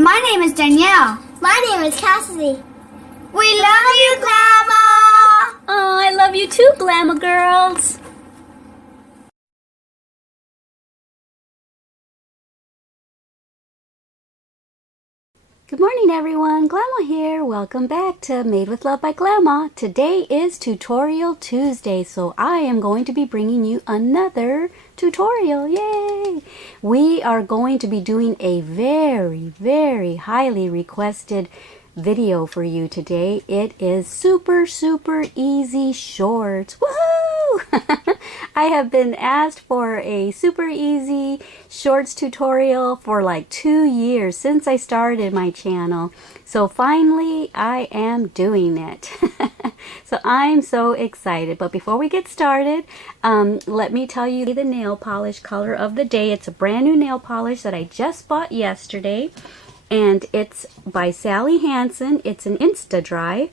My name is Danielle. My name is Cassidy. We love you, Glama! Oh, I love you too, Glama girls. Good morning, everyone. Glama here. Welcome back to Made with Love by Glama. Today is Tutorial Tuesday, so I am going to be bringing you another tutorial. Yay! We are going to be doing a very highly requested video for you today. It is super easy shorts. Woohoo! I have been asked for a super easy shorts tutorial for like 2 years since I started my channel. So finally I am doing it. So I'm so excited. But before we get started, let me tell you the nail polish color of the day. It's a brand new nail polish that I just bought yesterday. And it's by Sally Hansen. It's an Insta Dry.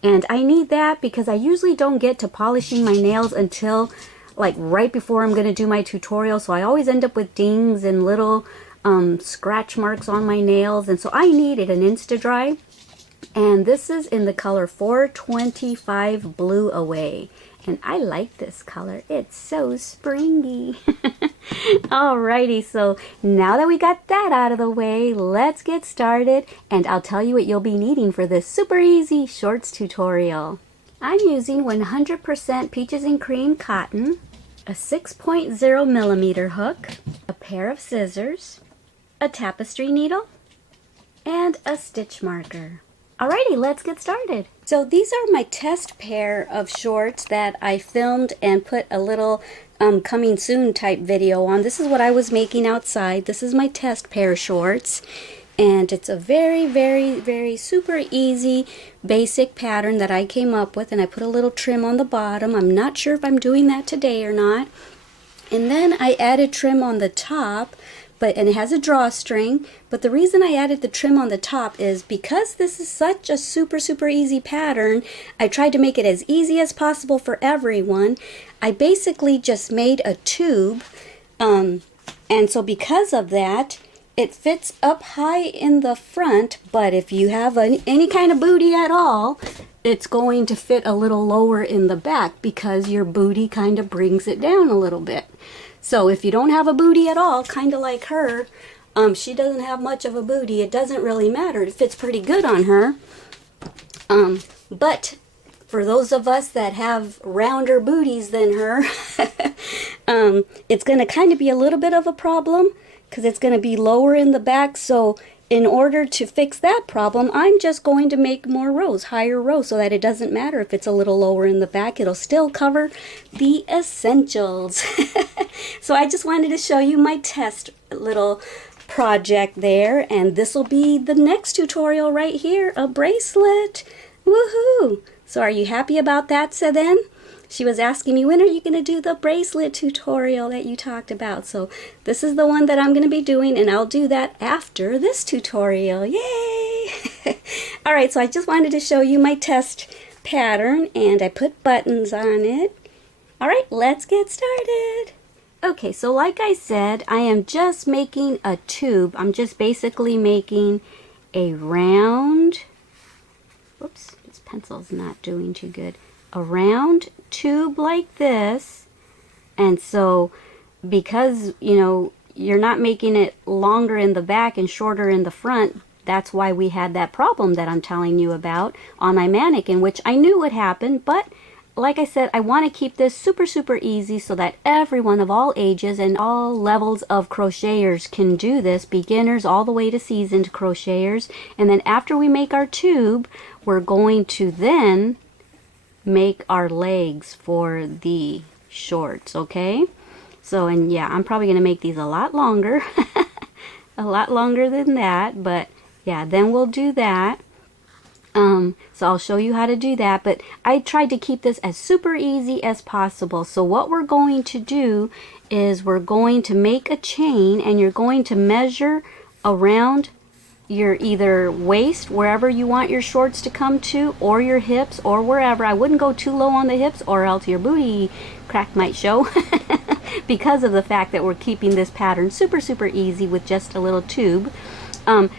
And I need that because I usually don't get to polishing my nails until like right before I'm going to do my tutorial. So I always end up with dings and little scratch marks on my nails. And so I needed an Insta Dry. And this is in the color 425 Blue Away. And I like this color. It's so springy. Alrighty, so now that we got that out of the way, let's get started. And I'll tell you what you'll be needing for this super easy shorts tutorial. I'm using 100% Peaches and Cream cotton, a 6.0 millimeter hook, a pair of scissors, a tapestry needle, and a stitch marker. Alrighty, let's get started. So these are my test pair of shorts that I filmed and put a little coming soon type video on. This is what I was making outside. This is my test pair shorts. And it's a very super easy basic pattern that I came up with, and I put a little trim on the bottom. I'm not sure if I'm doing that today or not. And then I added trim on the top, and it has a drawstring. But the reason I added the trim on the top is because this is such a super easy pattern. I tried to make it as easy as possible for everyone. I basically just made a tube, and so because of that, it fits up high in the front, but if you have any kind of booty at all, it's going to fit a little lower in the back because your booty kind of brings it down a little bit. So if you don't have a booty at all, kind of like her, she doesn't have much of a booty, it doesn't really matter. It fits pretty good on her. But for those of us that have rounder booties than her, it's going to kind of be a little bit of a problem because it's going to be lower in the back. So in order to fix that problem, I'm just going to make more rows, higher rows, so that it doesn't matter if it's a little lower in the back. It'll still cover the essentials. So I just wanted to show you my test little project there. And this will be the next tutorial right here, a bracelet. Woohoo! So are you happy about that, Then? She was asking me, when are you going to do the bracelet tutorial that you talked about? So this is the one that I'm going to be doing, and I'll do that after this tutorial. Yay! Alright, so I just wanted to show you my test pattern, and I put buttons on it. Alright, let's get started. Okay, so like I said, I am just making a tube. I'm just basically making a round, whoops, this pencil's not doing too good. A round tube like this, and so because you're not making it longer in the back and shorter in the front, that's why we had that problem that I'm telling you about on my mannequin, which I knew would happen. But like I said, I want to keep this super easy so that everyone of all ages and all levels of crocheters can do this, beginners all the way to seasoned crocheters. And then after we make our tube, we're going to then make our legs for the shorts, okay? So, and yeah, I'm probably going to make these a lot longer, a lot longer than that, but yeah, then we'll do that. So I'll show you how to do that, but I tried to keep this as super easy as possible. So what we're going to do is we're going to make a chain, and you're going to measure around your either waist, wherever you want your shorts to come to, or your hips, or wherever. I wouldn't go too low on the hips or else your booty crack might show because of the fact that we're keeping this pattern super easy with just a little tube.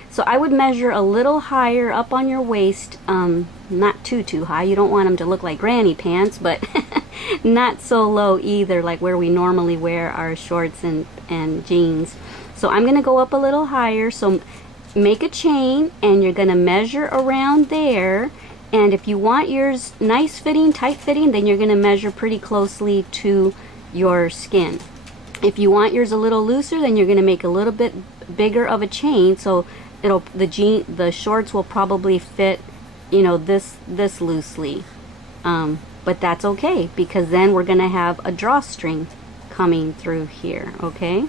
So I would measure a little higher up on your waist, not too high. You don't want them to look like granny pants, but not so low either, like where we normally wear our shorts and jeans. So I'm going to go up a little higher. So make a chain, and you're going to measure around there. And if you want yours nice fitting, tight fitting, then you're going to measure pretty closely to your skin. If you want yours a little looser, then you're going to make a little bit bigger of a chain, so the shorts will probably fit, you know, this loosely. But that's okay, because then we're going to have a drawstring coming through here, okay?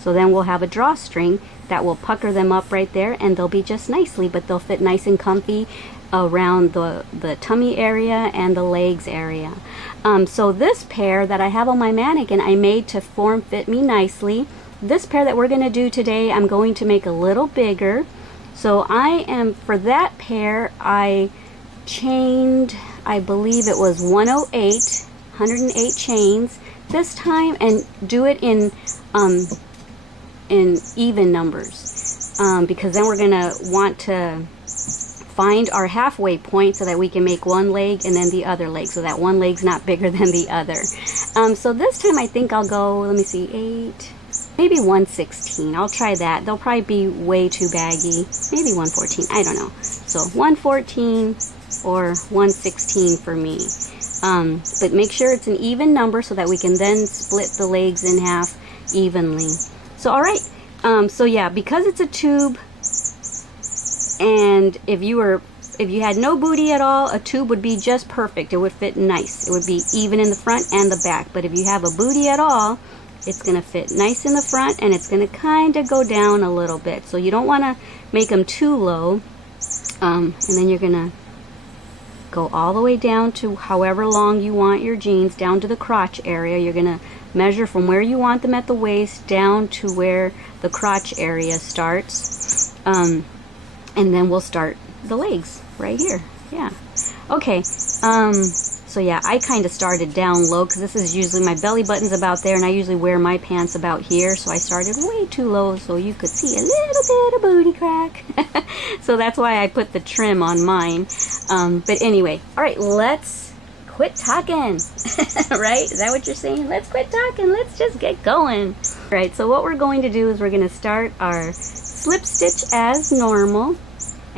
So then we'll have a drawstring that will pucker them up right there, and they'll be just nicely, but they'll fit nice and comfy around the tummy area and the legs area. So this pair that I have on my mannequin, I made to form fit me nicely. This pair that we're going to do today, I'm going to make a little bigger. So for that pair, I chained, I believe it was 108 chains this time, and do it in even numbers, because then we're going to want to find our halfway point so that we can make one leg and then the other leg, so that one leg's not bigger than the other. So this time I think I'll go, let me see, 8, maybe 116. I'll try that. They'll probably be way too baggy. Maybe 114, I don't know. So 114 or 116 for me. But make sure it's an even number so that we can then split the legs in half evenly. So alright, so yeah, because it's a tube, and if you had no booty at all, a tube would be just perfect. It would fit nice. It would be even in the front and the back. But if you have a booty at all, it's going to fit nice in the front, and it's going to kind of go down a little bit. So you don't want to make them too low. And then you're going to go all the way down to however long you want your jeans, down to the crotch area. You're going to measure from where you want them at the waist down to where the crotch area starts. And then we'll start the legs right here. Yeah. Okay. So yeah, I kind of started down low, because this is usually my belly button's about there, and I usually wear my pants about here. So I started way too low so you could see a little bit of booty crack. So that's why I put the trim on mine. But anyway, all right, let's quit talking. Right? Is that what you're saying? Let's quit talking. Let's just get going. All right. So what we're going to do is we're going to start our slip stitch as normal.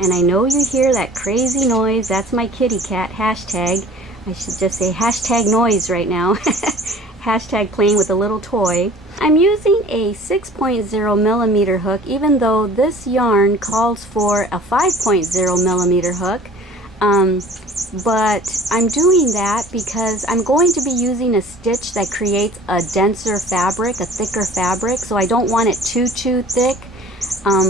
And I know you hear that crazy noise. That's my kitty cat. Hashtag. I should just say hashtag noise right now. Hashtag playing with a little toy. I'm using a 6.0 millimeter hook, even though this yarn calls for a 5.0 millimeter hook. But I'm doing that because I'm going to be using a stitch that creates a denser fabric, a thicker fabric. So I don't want it too thick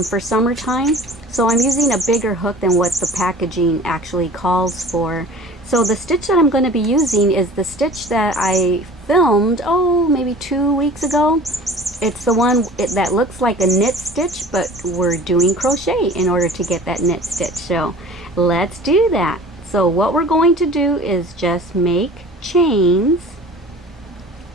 for summertime. So I'm using a bigger hook than what the packaging actually calls for. So the stitch that I'm going to be using is the stitch that I filmed, maybe 2 weeks ago. It's the one that looks like a knit stitch, but we're doing crochet in order to get that knit stitch. So let's do that. So what we're going to do is just make chains,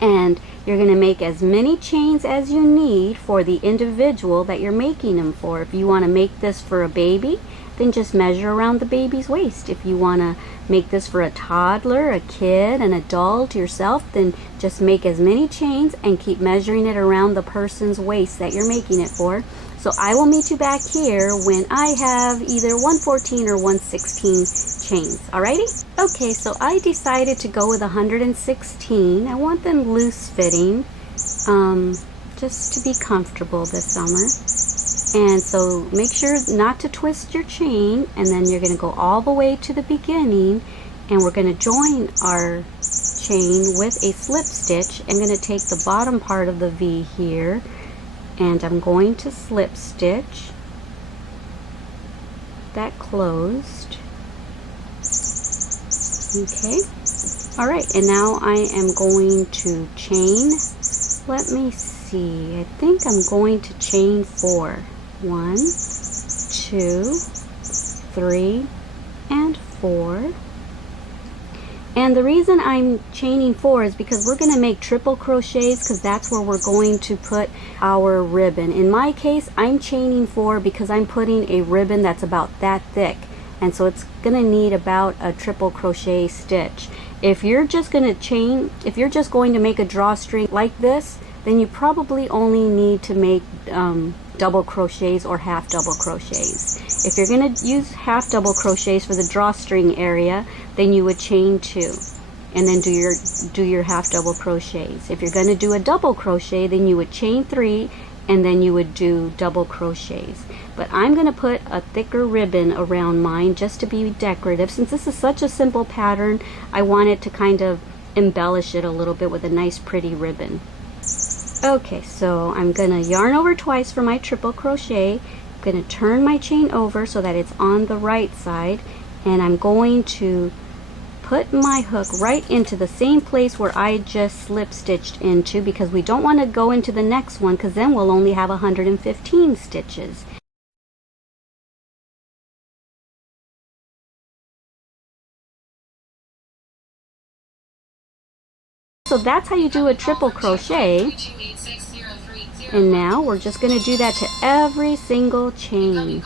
and you're going to make as many chains as you need for the individual that you're making them for. If you want to make this for a baby, then just measure around the baby's waist. If you want to make this for a toddler, a kid, an adult, yourself, then just make as many chains and keep measuring it around the person's waist that you're making it for. So I will meet you back here when I have either 114 or 116 chains. Alrighty? Okay, so I decided to go with 116. I want them loose fitting, just to be comfortable this summer. And so make sure not to twist your chain, and then you're going to go all the way to the beginning, and we're going to join our chain with a slip stitch. I'm going to take the bottom part of the V here, and I'm going to slip stitch that closed. Okay. All right, and now I am going to chain. Let me see. I think I'm going to chain 4. 1, 2, 3, and 4. And the reason I'm chaining 4 is because we're going to make triple crochets, because that's where we're going to put our ribbon. In my case, I'm chaining 4 because I'm putting a ribbon that's about that thick, and so it's going to need about a triple crochet stitch. If you're just going to make a drawstring like this, then you probably only need to make double crochets or half double crochets. If you're going to use half double crochets for the drawstring area, then you would chain 2 and then do your half double crochets. If you're going to do a double crochet, then you would chain 3 and then you would do double crochets. But I'm going to put a thicker ribbon around mine just to be decorative. Since this is such a simple pattern, I wanted to kind of embellish it a little bit with a nice pretty ribbon. Okay, so I'm going to yarn over twice for my triple crochet. I'm going to turn my chain over so that it's on the right side, and I'm going to put my hook right into the same place where I just slip stitched into, because we don't want to go into the next one, because then we'll only have 115 stitches. So that's how you do a triple crochet. And now we're just going to do that to every single chain.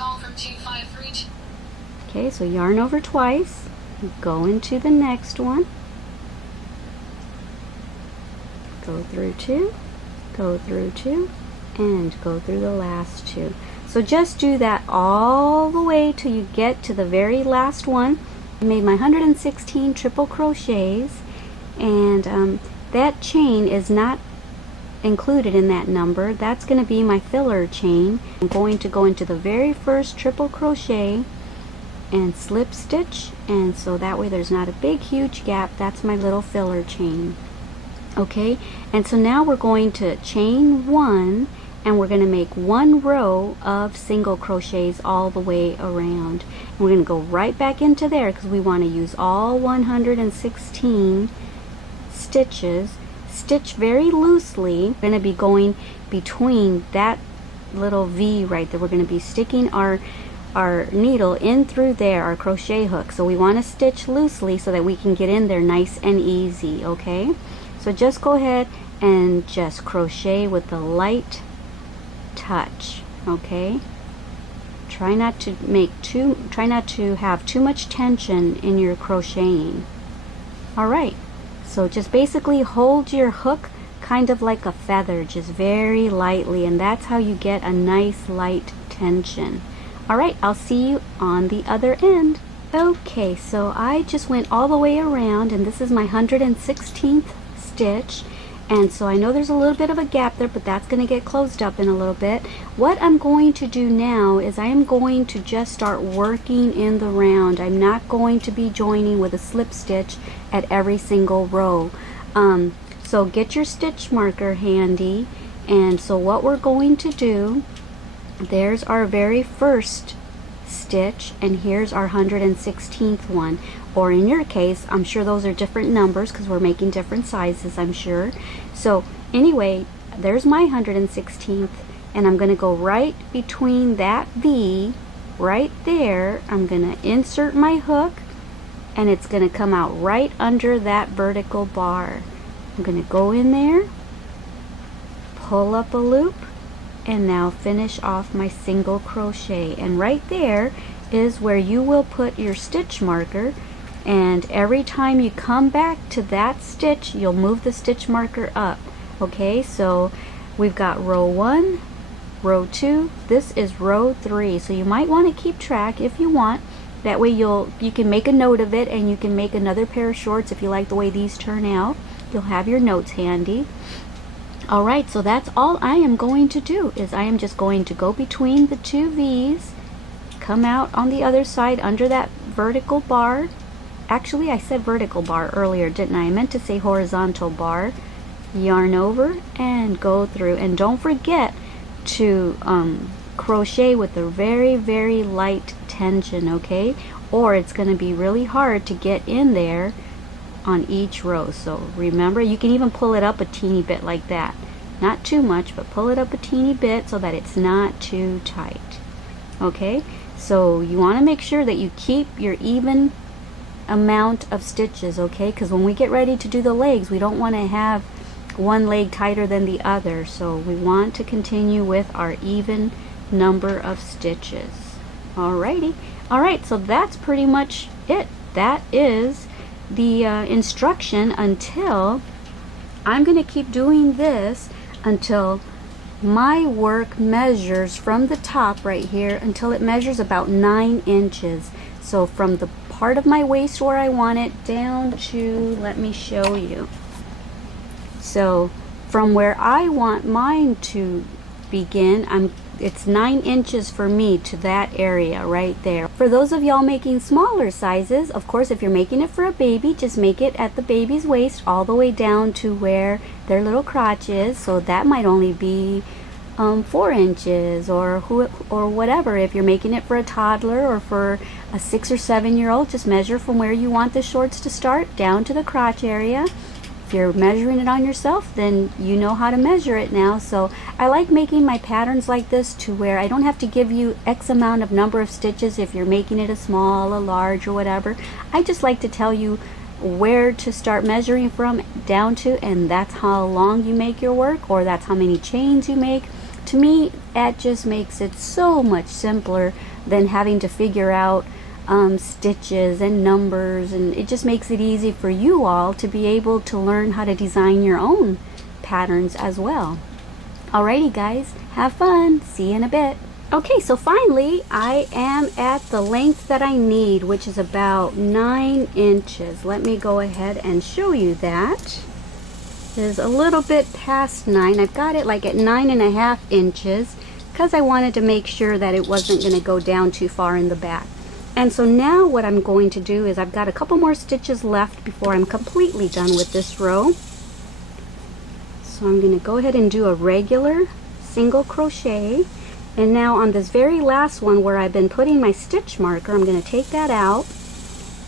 Okay, so yarn over twice, go into the next one, go through 2, go through 2, and go through the last 2. So just do that all the way till you get to the very last one. I made my 116 triple crochets, and that chain is not included in that number. That's going to be my filler chain. I'm going to go into the very first triple crochet and slip stitch, and so that way there's not a big huge gap. That's my little filler chain. Okay, and so now we're going to chain 1, and we're going to make 1 row of single crochets all the way around. And we're going to go right back into there because we want to use all 116 stitches. Stitch very loosely. We're going to be going between that little V right there. We're going to be sticking our needle in through there, our crochet hook. So we want to stitch loosely so that we can get in there nice and easy. Okay, so just go ahead and just crochet with a light touch. Okay, try not to have too much tension in your crocheting. All right, so just basically hold your hook kind of like a feather, just very lightly, and that's how you get a nice light tension. Alright, I'll see you on the other end. Okay, so I just went all the way around, and this is my 116th stitch, and so I know there's a little bit of a gap there, but that's going to get closed up in a little bit. What I'm going to do now is I am going to just start working in the round. I'm not going to be joining with a slip stitch at every single row. So get your stitch marker handy, and so what we're going to do, there's our very first stitch, and here's our 116th one, or in your case, I'm sure those are different numbers because we're making different sizes, I'm sure. So anyway, there's my 116th, and I'm going to go right between that V right there. I'm going to insert my hook, and it's going to come out right under that vertical bar. I'm going to go in there, pull up a loop, and now finish off my single crochet. And right there is where you will put your stitch marker, and every time you come back to that stitch, you'll move the stitch marker up. Okay, so we've got row 1, row 2, this is row 3, so you might want to keep track if you want. That way you can make a note of it, and you can make another pair of shorts if you like the way these turn out. You'll have your notes handy. Alright, so that's all I am going to do, is I am just going to go between the two V's, come out on the other side under that vertical bar. Actually, I said vertical bar earlier, didn't I? I meant to say horizontal bar. Yarn over and go through, and don't forget to crochet with a very, very light tension, okay? Or it's going to be really hard to get in there on each row. So remember, you can even pull it up a teeny bit like that. Not too much, but pull it up a teeny bit so that it's not too tight. Okay, so you want to make sure that you keep your even amount of stitches, okay? Because when we get ready to do the legs, we don't want to have one leg tighter than the other, so we want to continue with our even number of stitches. Alrighty. Alright, so that's pretty much it. That is the instruction until I'm going to keep doing this until my work measures from the top right here until it measures about 9 inches. So from the part of my waist where I want it down to, let me show you. So from where I want mine to begin, it's 9 inches for me to that area right there. For those of y'all making smaller sizes, of course, if you're making it for a baby, just make it at the baby's waist all the way down to where their little crotch is. So that might only be 4 inches or whatever. If you're making it for a toddler or for a 6 or 7 year old, just measure from where you want the shorts to start down to the crotch area. If you're measuring it on yourself, then you know how to measure it now. So I like making my patterns like this to where I don't have to give you X amount of number of stitches if you're making it a small, a large, or whatever. I just like to tell you where to start measuring from down to, and that's how long you make your work, or that's how many chains you make. To me, that just makes it so much simpler than having to figure out stitches and numbers, and it just makes it easy for you all to be able to learn how to design your own patterns as well. Alrighty guys, have fun. See you in a bit. Okay, so finally I am at the length that I need, which is about 9 inches. Let me go ahead and show you that. It is a little bit past 9. I've got it like at 9.5 inches because I wanted to make sure that it wasn't going to go down too far in the back. And so now what I'm going to do is I've got a couple more stitches left before I'm completely done with this row. So I'm going to go ahead and do a regular single crochet. And now on this very last one where I've been putting my stitch marker, I'm going to take that out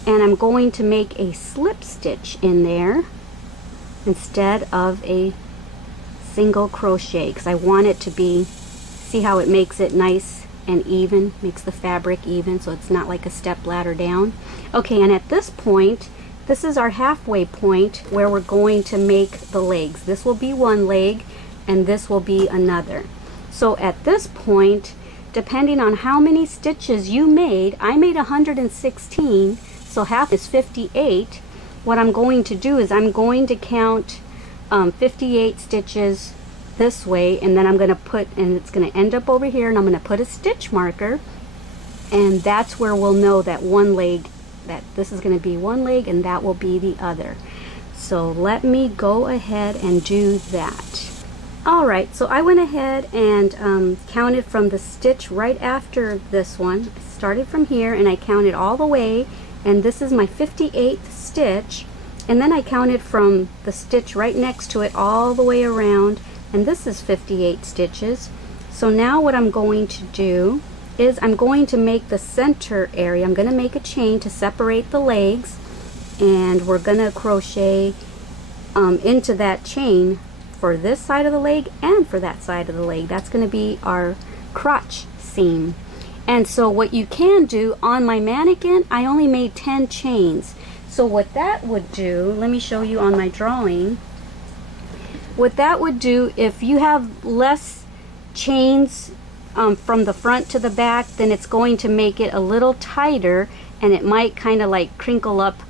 and I'm going to make a slip stitch in there instead of a single crochet because I want it to be, see how it makes it nice and even, makes the fabric even so it's not like a step ladder down. Okay, and at this point, this is our halfway point where we're going to make the legs. This will be one leg and this will be another. So at this point, depending on how many stitches you made, I made 116, so half is 58. What I'm going to do is I'm going to count 58 stitches this way, and then I'm going to put, and it's going to end up over here, and I'm going to put a stitch marker, and that's where we'll know that one leg, that this is going to be one leg and that will be the other. So let me go ahead and do that. Alright, so I went ahead and counted from the stitch right after this one. I started from here and I counted all the way, and this is my 58th stitch, and then I counted from the stitch right next to it all the way around, and this is 58 stitches. So now what I'm going to do is I'm going to make the center area. I'm going to make a chain to separate the legs, and we're going to crochet into that chain for this side of the leg and for that side of the leg. That's going to be our crotch seam. And so what you can do, on my mannequin I only made 10 chains. So what that would do, let me show you on my drawing. What that would do, if you have less chains from the front to the back, then it's going to make it a little tighter, and it might kind of like crinkle up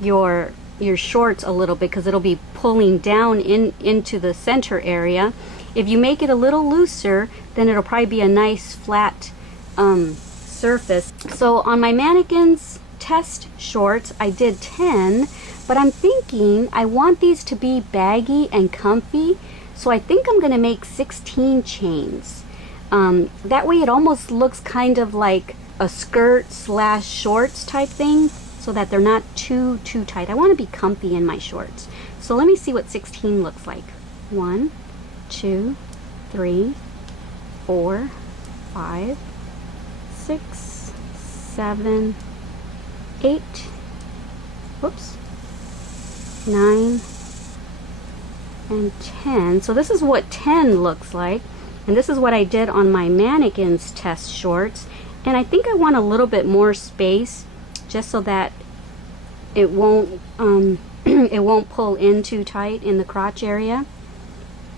your shorts a little bit because it'll be pulling down into the center area. If you make it a little looser, then it'll probably be a nice flat surface. So on my mannequin's test shorts I did 10, but I'm thinking I want these to be baggy and comfy, so I think I'm going to make 16 chains. That way it almost looks kind of like a skirt slash shorts type thing, so that they're not too tight. I want to be comfy in my shorts. So let me see what 16 looks like. 1, 2, 3, 4, 5, 6, 7, 8, whoops, 9, and 10. So this is what 10 looks like, and this is what I did on my mannequin's test shorts. And I think I want a little bit more space, just so that it won't it won't pull in too tight in the crotch area.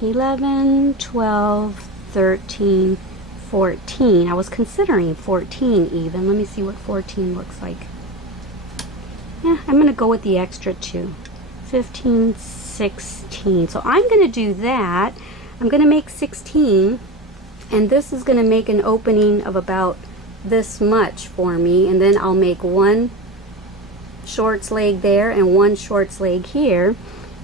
11, 12, 13, 14. I was considering 14 even. Let me see what 14 looks like. Yeah, I'm going to go with the extra 2. 15, 16. So I'm going to do that. I'm going to make 16, and this is going to make an opening of about this much for me, and then I'll make one short leg there and one short leg here.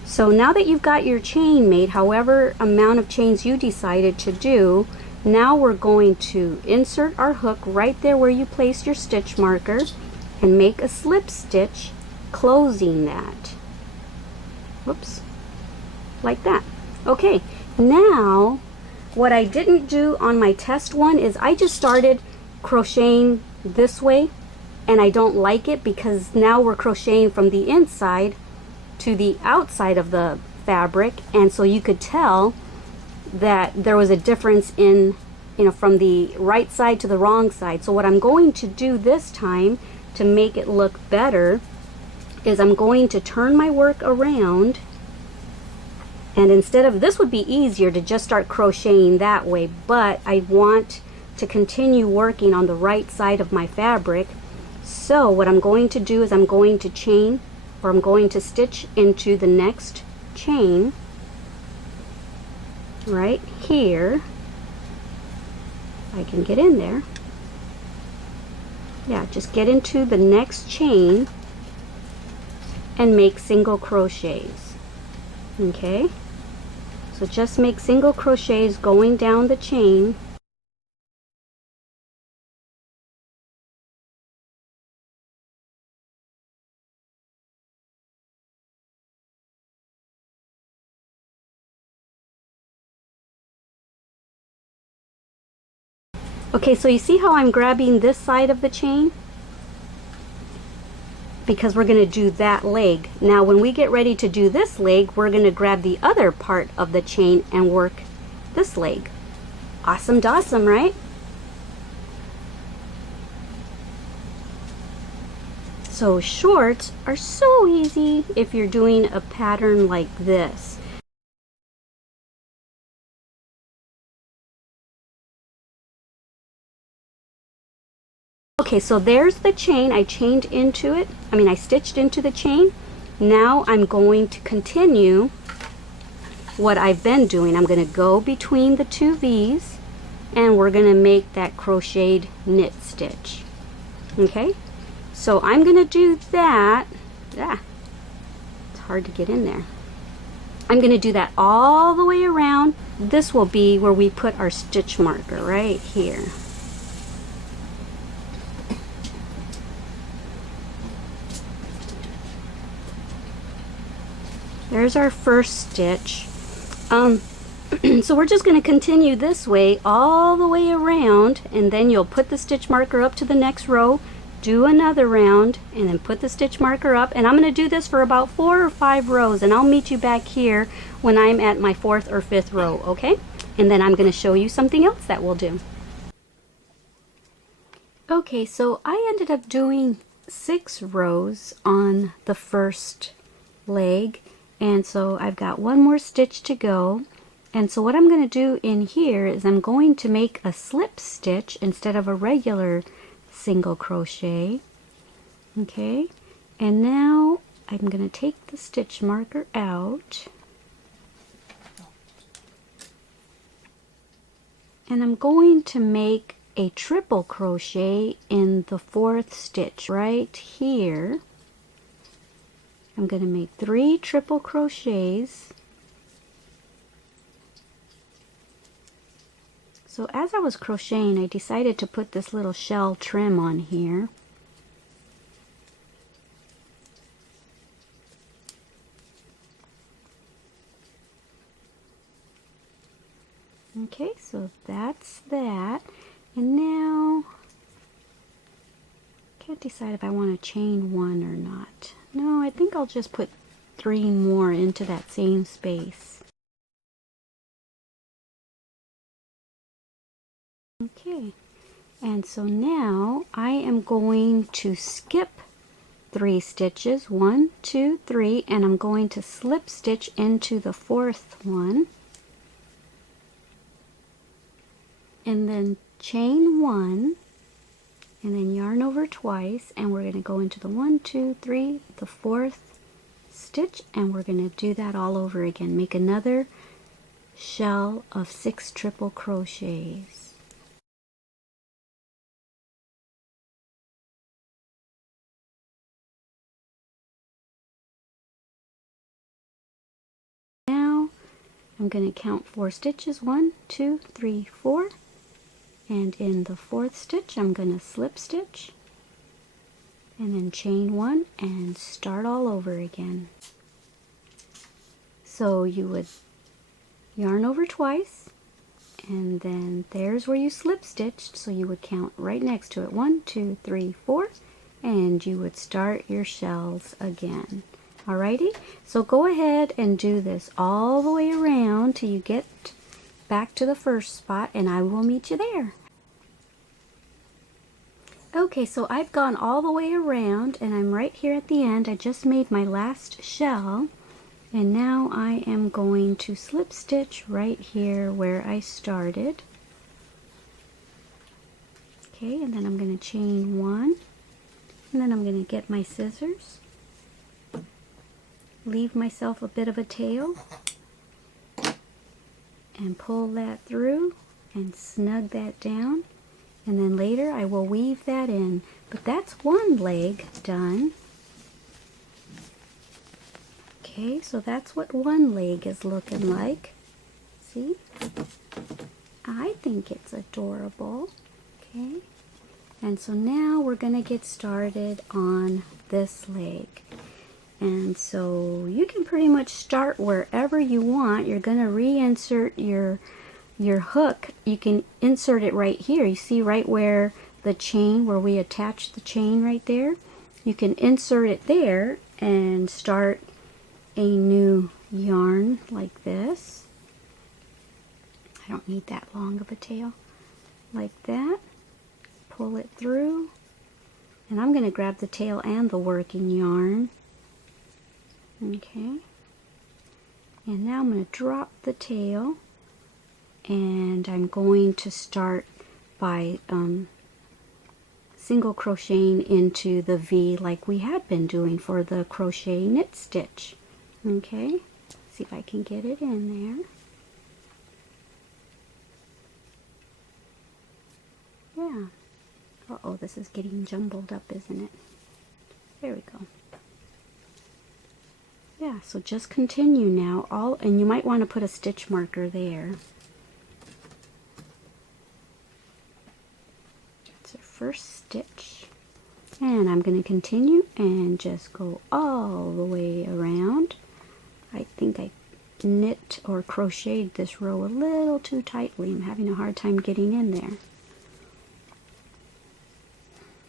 So now that you've got your chain made, however amount of chains you decided to do, now we're going to insert our hook right there where you placed your stitch marker and make a slip stitch closing that. Whoops, like that. Okay, now what I didn't do on my test one is I just started crocheting this way, and I don't like it because now we're crocheting from the inside to the outside of the fabric, and so you could tell that there was a difference in, you know, from the right side to the wrong side. So what I'm going to do this time to make it look better is I'm going to turn my work around, and instead of, this would be easier to just start crocheting that way, but I want to continue working on the right side of my fabric. So what I'm going to do is I'm going to chain, or I'm going to stitch into the next chain right here. I can get in there. Yeah, just get into the next chain and make single crochets. Okay, so just make single crochets going down the chain. Okay, so you see how I'm grabbing this side of the chain? Because we're going to do that leg. Now when we get ready to do this leg, we're going to grab the other part of the chain and work this leg. Awesome dawsome, right? So shorts are so easy if you're doing a pattern like this. Okay, so there's the chain. I chained into it. I stitched into the chain. Now I'm going to continue what I've been doing. I'm going to go between the two V's, and we're going to make that crocheted knit stitch. Okay, so I'm going to do that. It's hard to get in there. I'm going to do that all the way around. This will be where we put our stitch marker right here. There's our first stitch. So we're just going to continue this way all the way around, and then you'll put the stitch marker up to the next row, do another round, and then put the stitch marker up. And I'm going to do this for about 4 or 5 rows, and I'll meet you back here when I'm at my 4th or 5th row, okay? And then I'm going to show you something else that we'll do. Okay, so I ended up doing 6 rows on the first leg. And so I've got one more stitch to go. And so what I'm going to do in here is I'm going to make a slip stitch instead of a regular single crochet. Okay, and now I'm going to take the stitch marker out. And I'm going to make a triple crochet in the 4th stitch right here. I'm going to make 3 triple crochets. So as I was crocheting, I decided to put this little shell trim on here. Okay, so that's that. And now, can't decide if I want to chain 1 or not. No, I think I'll just put 3 more into that same space. Okay, and so now I am going to skip 3 stitches, 1, 2, 3, and I'm going to slip stitch into the 4th one, and then chain 1, and then yarn over twice, and we're going to go into the 1, 2, 3, the 4th stitch, and we're going to do that all over again. Make another shell of 6 triple crochets. I'm going to count 4 stitches, 1, 2, 3, 4, and in the 4th stitch I'm going to slip stitch and then chain 1 and start all over again. So you would yarn over twice, and then there's where you slip stitched, so you would count right next to it, 1, 2, 3, 4, and you would start your shells again. Alrighty, so go ahead and do this all the way around till you get back to the first spot, and I will meet you there. Okay, so I've gone all the way around and I'm right here at the end. I just made my last shell, and now I am going to slip stitch right here where I started. Okay, and then I'm going to chain 1, and then I'm going to get my scissors, leave myself a bit of a tail, and pull that through and snug that down, and then later I will weave that in. But that's one leg done. Okay, so that's what one leg is looking like. See? I think it's adorable. Okay, and so now we're going to get started on this leg. And so you can pretty much start wherever you want. You're going to reinsert your hook. You can insert it right here. You see right where the chain, where we attach the chain right there? You can insert it there and start a new yarn like this. I don't need that long of a tail. Like that. Pull it through. And I'm going to grab the tail and the working yarn. Okay, and now I'm going to drop the tail, and I'm going to start by single crocheting into the V like we had been doing for the crochet knit stitch. Okay, see if I can get it in there. Yeah. Uh-oh, this is getting jumbled up, isn't it? There we go. Yeah, so just continue now, and you might want to put a stitch marker there. That's our first stitch. And I'm going to continue and just go all the way around. I think I knit or crocheted this row a little too tightly. I'm having a hard time getting in there.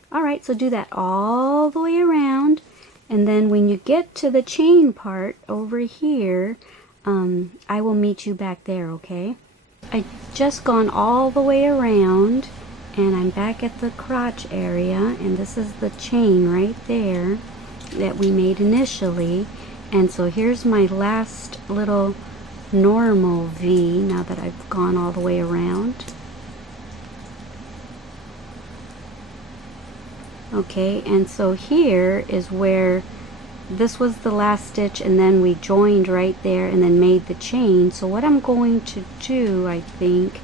Alright, so do that all the way around. And then when you get to the chain part over here, I will meet you back there, okay? I just gone all the way around, and I'm back at the crotch area, and this is the chain right there that we made initially. And so here's my last little normal V now that I've gone all the way around. Okay, and so here is where this was the last stitch, and then we joined right there and then made the chain. So what I'm going to do, I think,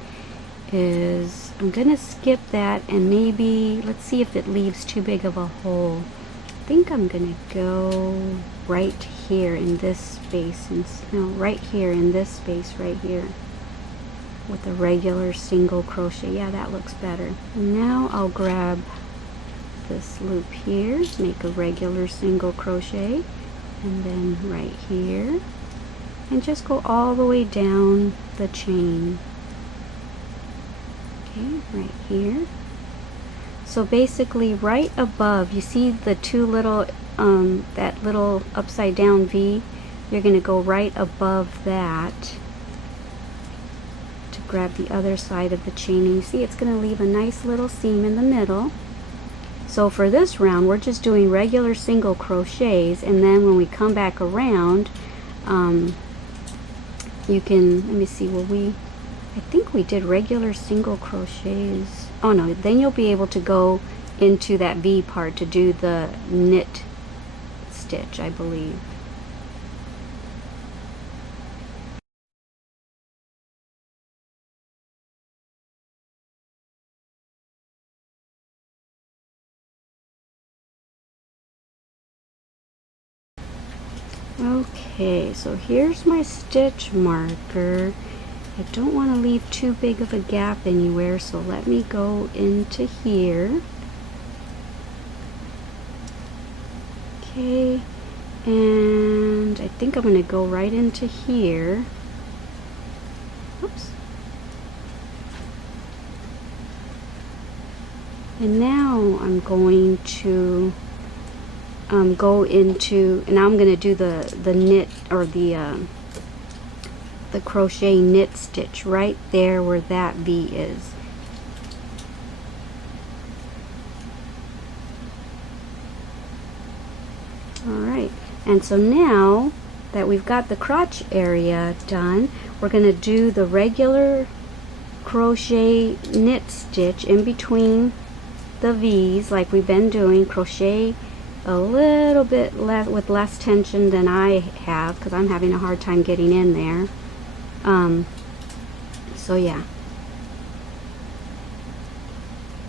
is I'm going to skip that, and maybe let's see if it leaves too big of a hole. I think I'm going to go right here in this space, and no, right here in this space right here with a regular single crochet. Yeah, that looks better. Now I'll grab this loop here, make a regular single crochet, and then right here, and just go all the way down the chain. Okay, right here. So basically right above, you see the two little that little upside down V? You're going to go right above that to grab the other side of the chain, and you see it's going to leave a nice little seam in the middle. So for this round, we're just doing regular single crochets, and then when we come back around, you can, let me see, I think we did regular single crochets. Oh no, then you'll be able to go into that V part to do the knit stitch, I believe. Okay, so here's my stitch marker. I don't want to leave too big of a gap anywhere, so let me go into here. Okay, and I think I'm going to go right into here. Oops. And now I'm going to go into, and now I'm going to do the knit, or the crochet knit stitch right there where that V is. Alright, and so now that we've got the crotch area done, we're going to do the regular crochet knit stitch in between the V's like we've been doing. Crochet a little bit less, with less tension than I have, because I'm having a hard time getting in there. So yeah,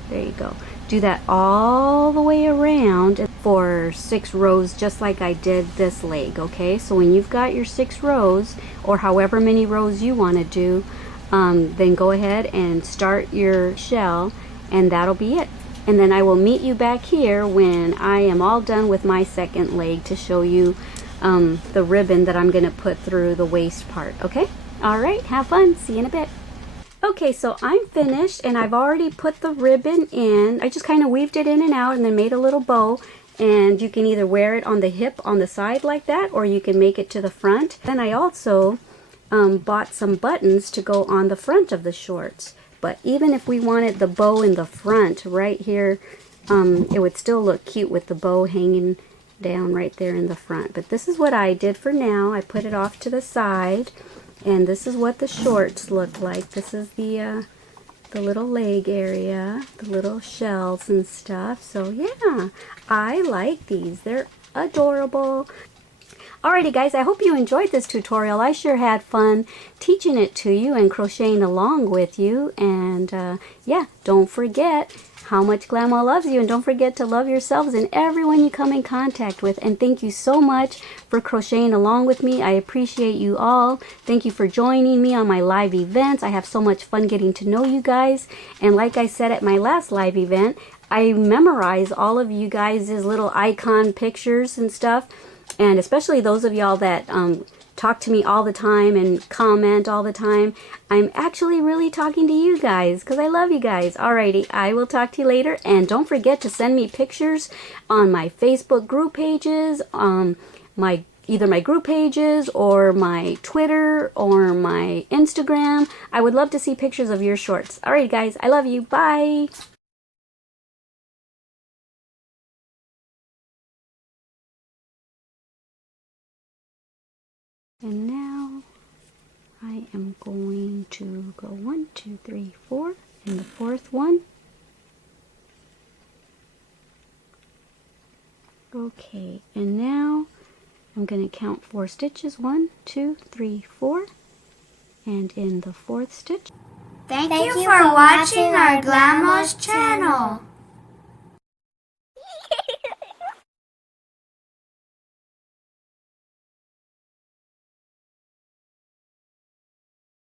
there you go. Do that all the way around for 6 rows, just like I did this leg. Okay, so when you've got your 6 rows, or however many rows you want to do, then go ahead and start your shell, and that'll be it. And then I will meet you back here when I am all done with my second leg to show you the ribbon that I'm going to put through the waist part. Okay? Alright, have fun. See you in a bit. Okay, so I'm finished, and I've already put the ribbon in. I just kind of weaved it in and out and then made a little bow. And you can either wear it on the hip on the side like that, or you can make it to the front. Then I also bought some buttons to go on the front of the shorts. But even if we wanted the bow in the front right here, it would still look cute with the bow hanging down right there in the front. But this is what I did for now. I put it off to the side, and this is what the shorts look like. This is the little leg area, the little shells and stuff. So yeah, I like these. They're adorable. Alrighty guys, I hope you enjoyed this tutorial. I sure had fun teaching it to you and crocheting along with you. And yeah, don't forget how much Glama loves you, and don't forget to love yourselves and everyone you come in contact with. And thank you so much for crocheting along with me. I appreciate you all. Thank you for joining me on my live events. I have so much fun getting to know you guys. And like I said at my last live event, I memorize all of you guys' little icon pictures and stuff. And especially those of y'all that talk to me all the time and comment all the time. I'm actually really talking to you guys because I love you guys. Alrighty, I will talk to you later. And don't forget to send me pictures on my Facebook group pages, either my group pages or my Twitter or my Instagram. I would love to see pictures of your shorts. Alright guys, I love you. Bye! And now I am going to go 1, 2, 3, 4 in the 4th one. Okay, and now I'm going to count 4 stitches. 1, 2, 3, 4, and in the 4th stitch. Thank you for watching our Glama's channel.